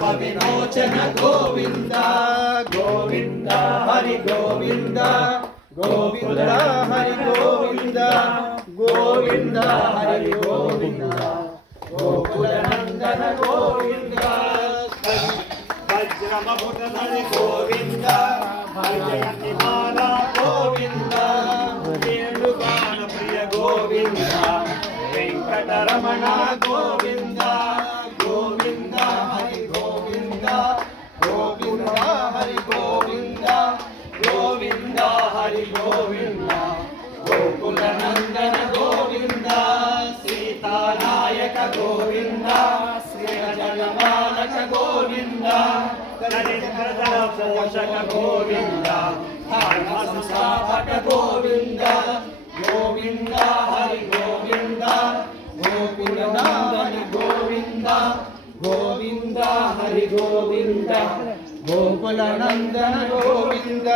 పాప విమోచన గోవింద గోవింద హరి గోవింద గోవింద హరి గోవింద గోవింద హరి గోవింద గోకుల నందన గోవింద వజ్రమభుజ హరి గోవింద హరి మాల గోవింద వేణుగాన ప్రియ గోవింద వెంకటరమణ గోవింద గోవింద హరి గోవింద గోవింద హరి గోవింద గోవింద హరి గోవింద గోకుల నందన గోవింద సీతానాయక గోవింద శ్రీజనపాలక గోవింద దరిద్ర పోషక గోవింద ధర్మ సంస్థాపక గోవింద గోవింద హరి గోవింద గోకుల నందన గోవింద గోవింద హరి గోవింద గోకుల నందన గోవింద